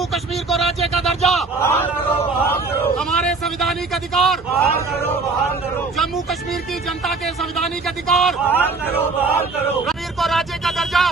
जम्मू कश्मीर को राज्य का दर्जा, हमारे संवैधानिक अधिकार, जम्मू कश्मीर की जनता के संवैधानिक अधिकार, कश्मीर को राज्य का दर्जा।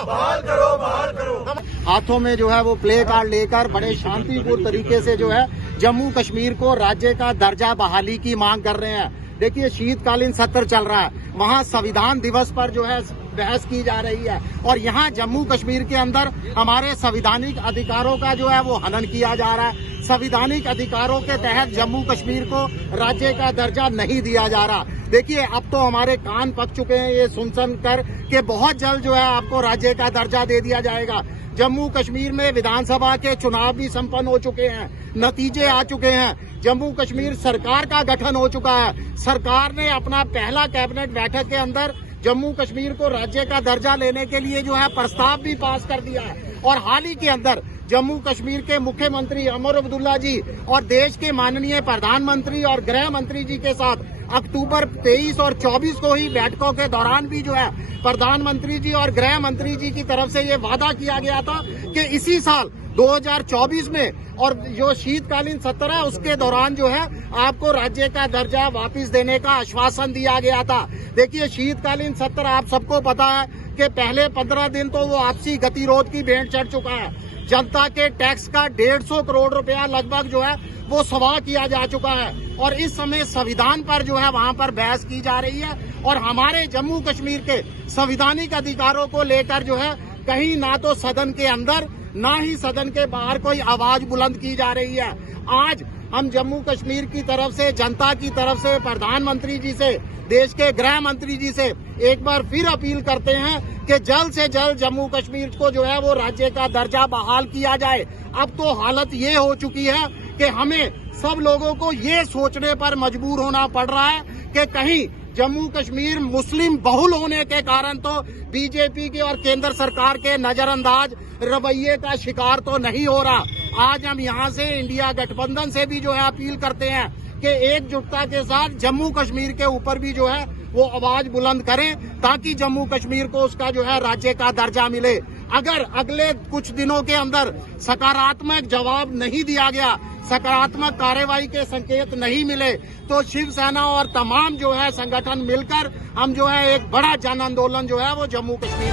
हाथों में जो है वो प्ले कार्ड लेकर बड़े शांतिपूर्ण तरीके से जो है जम्मू कश्मीर को राज्य का दर्जा बहाली की मांग कर रहे हैं। देखिए, शीतकालीन सत्र चल रहा है, वहाँ संविधान दिवस पर जो है बहस की जा रही है और यहाँ जम्मू कश्मीर के अंदर हमारे संवैधानिक अधिकारों का जो है वो हनन किया जा रहा है। संवैधानिक अधिकारों के तहत जम्मू कश्मीर को राज्य का दर्जा नहीं दिया जा रहा। देखिए, अब तो हमारे कान पक चुके हैं ये सुन कर कि बहुत जल्द जो है आपको राज्य का दर्जा दे दिया जाएगा। जम्मू कश्मीर में विधानसभा के चुनाव भी संपन्न हो चुके हैं, नतीजे आ चुके हैं, जम्मू कश्मीर सरकार का गठन हो चुका है। सरकार ने अपना पहला कैबिनेट बैठक के अंदर जम्मू कश्मीर को राज्य का दर्जा लेने के लिए जो है प्रस्ताव भी पास कर दिया है और हाल ही के अंदर जम्मू कश्मीर के मुख्यमंत्री उमर अब्दुल्ला जी और देश के माननीय प्रधानमंत्री और गृह मंत्री जी के साथ अक्टूबर 23 और 24 को ही बैठकों के दौरान भी जो है प्रधानमंत्री जी और गृह मंत्री जी की तरफ से ये वादा किया गया था कि इसी साल 2024 में और जो शीतकालीन सत्र है उसके दौरान जो है आपको राज्य का दर्जा वापस देने का आश्वासन दिया गया था। देखिए, शीतकालीन सत्र आप सबको पता है कि पहले 15 दिन तो वो आपसी गतिरोध की भेंट चढ़ चुका है। जनता के टैक्स का 150 करोड़ रुपया लगभग जो है वो सवाल किया जा चुका है और इस समय संविधान पर जो है वहां पर बहस की जा रही है और हमारे जम्मू कश्मीर के संवैधानिक अधिकारों को लेकर जो है कहीं ना तो सदन के अंदर ना ही सदन के बाहर कोई आवाज बुलंद की जा रही है। आज हम जम्मू कश्मीर की तरफ से, जनता की तरफ से, प्रधानमंत्री जी से, देश के गृह मंत्री जी से एक बार फिर अपील करते हैं कि जल्द से जल्द जम्मू कश्मीर को जो है वो राज्य का दर्जा बहाल किया जाए। अब तो हालत ये हो चुकी है कि हमें सब लोगों को ये सोचने पर मजबूर होना पड़ रहा है कि कहीं जम्मू कश्मीर मुस्लिम बहुल होने के कारण तो बीजेपी की और केंद्र सरकार के नजरअंदाज रवैये का शिकार तो नहीं हो रहा। आज हम यहाँ से इंडिया गठबंधन से भी जो है अपील करते हैं कि एकजुटता के साथ जम्मू कश्मीर के ऊपर भी जो है वो आवाज बुलंद करें ताकि जम्मू कश्मीर को उसका जो है राज्य का दर्जा मिले। अगर अगले कुछ दिनों के अंदर सकारात्मक जवाब नहीं दिया गया, सकारात्मक कार्रवाई के संकेत नहीं मिले तो शिवसेना और तमाम जो है संगठन मिलकर हम जो है एक बड़ा जन आंदोलन जो है वो जम्मू कश्मीर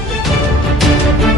में